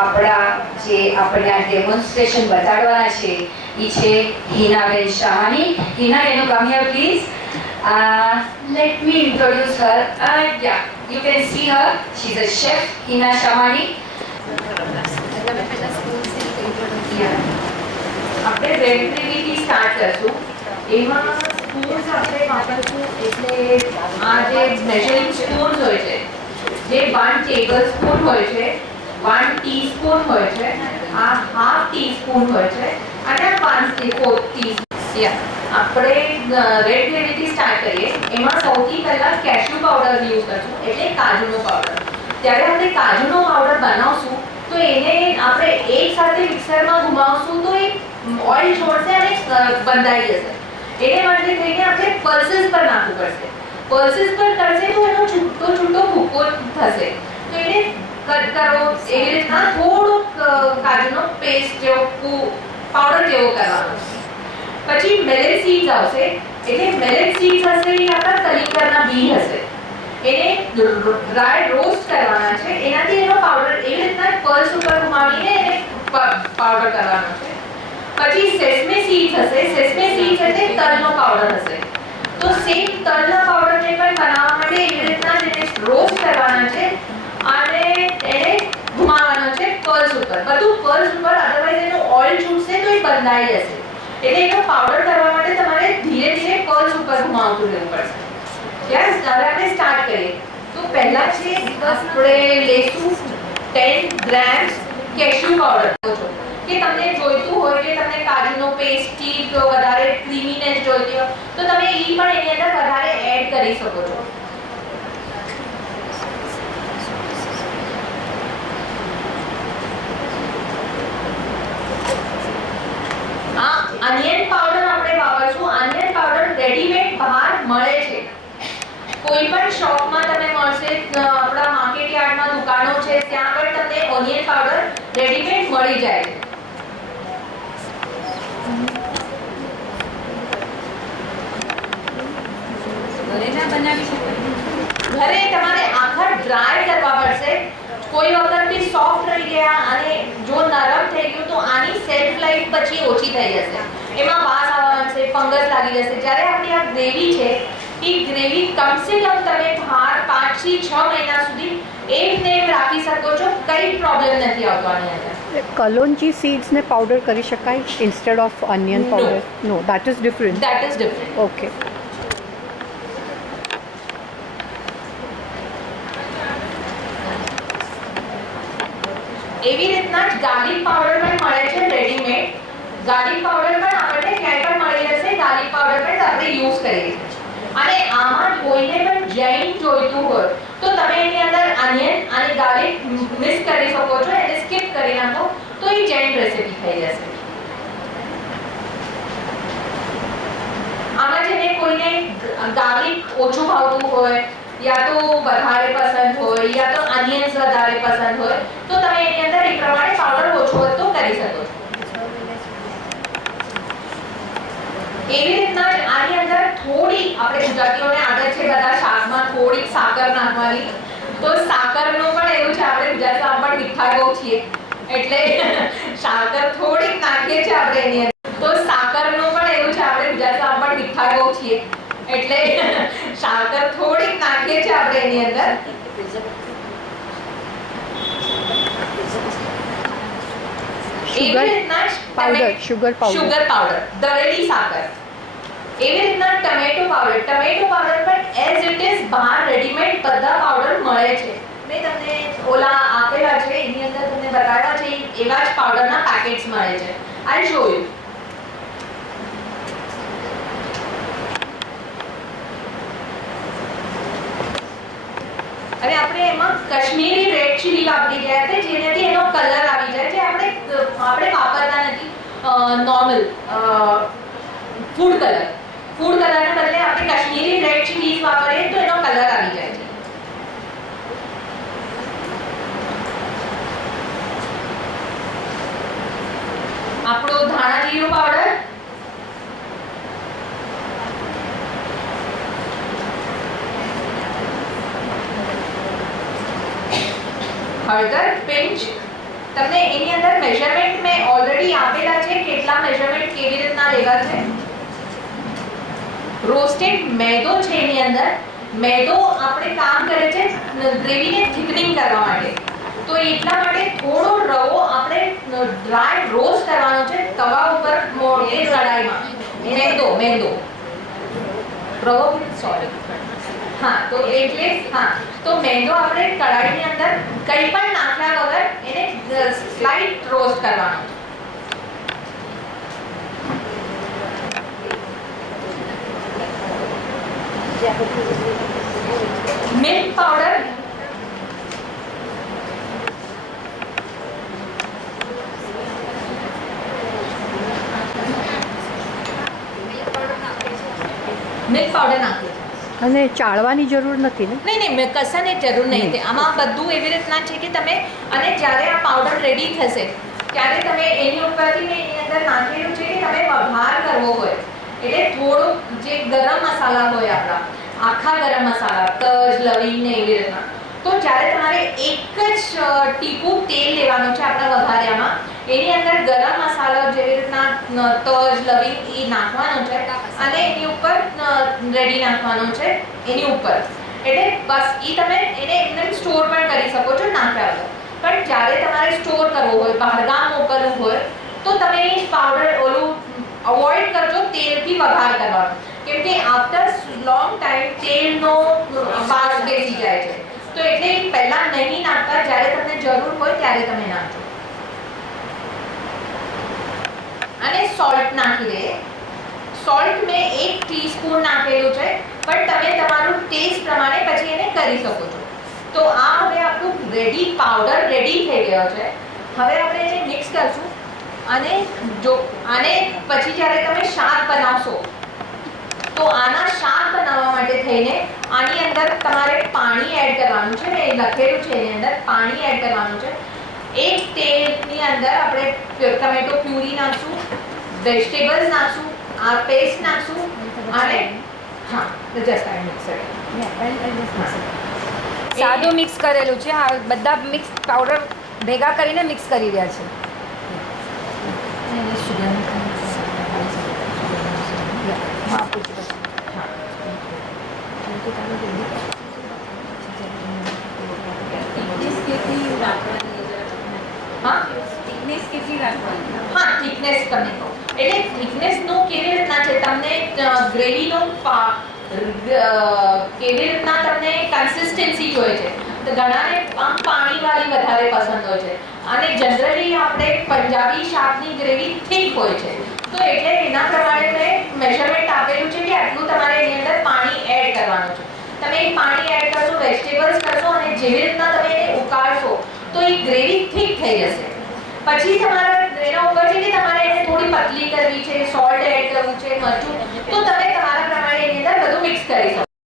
આપણા જે આપણે આ ડેમોન્સ્ટ્રેશન બતાડવાના છે એ છે હિનાબેન Shahani. Hina, can you come here please? Let me introduce her. Yeah, you can see her. She's a chef, Hina Shahani. આપણે રેડ ગ્રેવીથી સ્ટાર્ટ કરશું. એમાં સ્પૂન્સ આપણે વાપરશું, એટલે આ જે મેઝરિંગ સ્પૂન્સ હોય છે, જે 1 ટેબલ સ્પૂન હોય છે, 1 ટીસ્પૂન હોય છે, આ હાફ ટીસ્પૂન હોય છે અને 1 ટીસ્પૂન. આપણે રેડ ગ્રેવીથી સ્ટાર્ટ કરીએ. એમાં સૌથી પહેલા કેશ્યુ પાવડર યુઝ કરશું, એટલે કાજુનો પાવડર. ત્યારે આપણે કાજુનો પાવડર બનાવશું તો એને આપણે એક સાથે મિક્સરમાં ઘુમાવશું તો એ ઓઇલ છોડશે અને બંધાઈ જશે. એને માટે થઈને આપણે પલ્સીસ પર નાખવું પડશે. પલ્સીસ પર કરશે તો એનો છૂટો છૂટો ભૂકો થશે. તો એને કટ કરો, એવી રીતના થોડોક કાજુનો પેસ્ટ જેવો પાવડર જેવો કરવાનો. પછી મેલેટ સીડ્સ આવશે, એટલે મેલેટ સીડ્સ હશે એ આપણા કલિંગરના બી હશે. એને ડ્રાય રોસ્ટ કરવાના છે, એનાથી એનો પાવડર એવી રીતના પલ્સ ઉપર ઘુમાવીને એને પાવડર કરવાનો છે. પછી સેસમે સીડ્સ હશે. સેસમે સીડ્સ એટલે તલનો પાવડર હશે. તો સેમ તલના પાવડરને પણ બનાવવા માટે એવી રીતના એને રોસ્ટ કરવાના છે અને એને ઘુમાવવાનો છે પલ્સ ઉપર, બધું પલ્સ ઉપર. અધરવાઇઝ એનો ઓઇલ છૂટશે તો એ બંધાઈ જશે. એટલે એનો પાવડર કરવા માટે તમારે ધીરે ધીરે પલ્સ ઉપર ઘુમાવતું રહેવું પડશે. યસ, હવે આપણે સ્ટાર્ટ કરીએ. તો પહેલા છે આપણે લેશું 10 ગ્રામ્સ કેશ્યુ પાવડર. કે તમને જોઈતું હોય કે તમને કાજુનો પેસ્ટી તો વધારે ક્રીમીનેસ જોઈતી હોય તો તમે એ પણ એની અંદર વધારે એડ કરી શકો છો. અનિયન પાવડર આપણે વાપરશું. અનિયન પાવડર રેડીમેડ બહાર મળે છે, કોઈ પણ શોપમાં તમને મળશે. આપણા માર્કેટ યાર્ડમાં દુકાનો છે, ત્યાં પણ તમને ઓનિયન પાવડર રેડીમેડ મળી જાય છે. ઘરે તમારે આખા ડ્રાય કરવા પડશે. કોઈ વખત બી સોફ્ટ રહી ગયા અને જો નરમ થઈ ગયું તો આની સેલ્ફ લાઈફ પછી ઓછી થઈ જશે, એમાં વાસ આવવા માંડશે, ફંગસ લાગી જશે. જ્યારે આપણી આ ગ્રેવી છે એ ગ્રેવી કમસે કમ તમે 5 થી 6 મહિના સુધી એમને એમ રાખી શકો છો, કંઈ પ્રોબ્લેમ નથી આવતો આની અંદર. કલોંજી સીડ્સ ને પાવડર કરી શકાય instead of onion powder? No, that is different. That is different. Okay. એવી રીતના જ ગાર્લિક પાવડર પણ મળે છે રેડીમેડ. ગાર્લિક પાવડર પણ આપણને ક્યાંય પણ મળી જશે. ગાર્લિક પાવડર પણ આપણે યુઝ કરીએ છીએ. અને આમાં કોઈને પણ જૈન જોઈતું હોય તો તમે એની અંદર અનિયન અને ગાર્લિક મિક્સ કરી શકો છો, એને સ્કીપ કરી નાખો તો એ જૈન રેસીપી થઈ જશે. આમાં જેને કોઈને ગાર્લિક ઓછું ભાવતું હોય, યા તો વધારે પસંદ હોય, યા તો અનિયન્સ વધારે પસંદ હોય તો તમે એની અંદર એ પ્રમાણે પાવડર ઓછો વધતો કરી શકો છો. એવી રીતના જ આની અંદર થોડી, આપણે ગુજરાતીઓને આદત છે બધા શાકમાં થોડીક સાકર નાખવાની. તો સાકરનું પણ એવું છે, આપણે ગુજરાતીમાં પણ મીઠા બહુ છીએ એટલે સાકર થોડીક નાખીએ છીએ આપણે એની અંદર. તો સાકરનું પણ એવું છે, આપણે ગુજરાતીમાં પણ મીઠા બહુ છીએ એટલે સાકર થોડીક નાખીએ છીએ આપણે એની અંદર. શુગર પાવડર, દળેલી સાકર. એવી રીતના ટમેટો પાવડર પણ એઝ ઇટ ઇઝ બહાર રેડીમેડ બધા પાવડર મળે છે. મેં તમને ઓલા આપેલા છે એની અંદર તમને બતાવ્યા છે એવા જ પાવડરના પેકેટ્સ મળે છે. આઈ શો યુ. અને આપણે એમાં કાશ્મીરી રેડ ચીલી વાપરી ગયા છે, જેનાથી એનો કલર આવી જાય છે. આપણે વાપરતા નથી નોર્મલ ફૂડ કલરના બદલે આપણે કાશ્મીરી રેડ ચીલીઝ વાપરીએ તો એનો કલર આવી જાય છે. આપણો ધાણા જીરું પાવડર, હળદર પિંચ, તમને એની અંદર મેઝરમેન્ટ મેં ઓલરેડી આપેલા છે, કેટલા મેઝરમેન્ટ કેવી રીતના લેવા છે. રોસ્ટેડ મેદો છે એની અંદર. મેદો આપણે કામ કરે છે ગ્રેવીને થિકનિંગ કરવા માટે. તો એટલા માટે થોડો રવો આપણે ડ્રાય રોસ્ટ કરવાનો છે તવા ઉપર મોટી કઢાઈમાં. મેદો રવો સોરી હા, તો એટલે હા, તો મેદો આપણે કઢાઈની અંદર કંઈ પણ નાખ્યા વગર એને સ્લાઇટ રોસ્ટ કરવાનો. મિલ્ક પાવડર, મિલ્ક પાવડર નાખીએ. અને ચાળવાની જરૂર નથી ને? નહીં, કશાને જરૂર નહીં. આમાં બધું એવી રીતના છે કે તમે, અને જ્યારે આ પાવડર રેડી થશે ત્યારે તમે એની ઉપરથી મેં એની અંદર નાખેલું છે કે તમે વઘાર કરવો હોય એટલે થોડું જે ગરમ મસાલા હોય આપણા આખા ગરમ મસાલા, તજ, લવિંગ ને એવી રીતના, તો જ્યારે તમારે એક જ ટીપું તેલ લેવાનું છે આપણા વઘાર્યામાં, એની અંદર ગરમ મસાલો જેવી રીતના તજ, લવિંગ એ નાખવાનું છે અને એની ઉપર રેડી નાખવાનું છે એની ઉપર. એટલે બસ એ તમે એને એમને સ્ટોર પણ કરી શકો છો નાખ્યા વગર. પણ જ્યારે તમારે સ્ટોર કરવો હોય, બહારગામ મોકલવું હોય, તો તમે એ પાવડર ઓલું અવોઇડ કરજો તેલથી વઘાર કરવાનો, કેમ કે આફ્ટર લોંગ ટાઈમ તેલનો વાસ બેસી જાય છે. તો એટલે પહેલા નહીં નાખતા, જ્યારે તમને જરૂર હોય ત્યારે તમે નાખજો. અને સોલ્ટ નાખી દે. સોલ્ટ મેં 1 ટીસ્પૂન નાખેલું છે, પણ તમે તમારું ટેસ્ટ પ્રમાણે પછી એને કરી શકો છો. તો આ હવે આપણું રેડી પાવડર રેડી થઈ ગયો છે. હવે આપણે એને મિક્સ કરશું અને જો આને પછી જ્યારે તમે શાક બનાવશો તો આના શાક બનાવવા માટે થઈને આની અંદર તમારે પાણી એડ કરવાનું છે. મેં લખેલું છે એની અંદર પાણી એડ કરવાનું છે. એક તેલની અંદર આપણે ટમેટો પ્યુરી નાખશું, વેજીટેબલ્સ નાખશું, આ પેસ્ટ નાખશું અને હા જસ્ટ આઈ મિક્સ ઇટ. સાદું મિક્સ કરેલું છે. આ બધા મિક્સ પાવડર ભેગા કરીને મિક્સ કરી રહ્યા છે. હા, પૂછો. હા, થિકનેસ તમે કહો એટલે થિકનેસનું કેવી રીતના છે, તમને ગ્રેવીનું કેવી રીતના તમને કન્સિસ્ટન્સી જોઈએ છે. તો ઘણાને આમ પાણીવાળી વધારે પસંદ હોય છે અને જનરલી આપણે પંજાબી શાકની ગ્રેવી થીક હોય છે. તો એટલે એના પ્રમાણે મેં મેઝરમેન્ટ આપેલું છે કે આટલું તમારે એની અંદર પાણી એડ કરવાનું છે. તમે એ પાણી એડ કરશો, વેજીટેબલ્સ કરશો અને જેવી રીતના તમે એને ઉકાળશો તો એ ગ્રેવી થીક થઈ જશે. પછી તમારા એના ઉપર છે કે તમારે એને થોડી પતલી કરવી છે, સોલ્ટ એડ કરવું છે, મરચું, તો તમે તમારા પ્રમાણે એની અંદર બધું મિક્સ કરી શકો.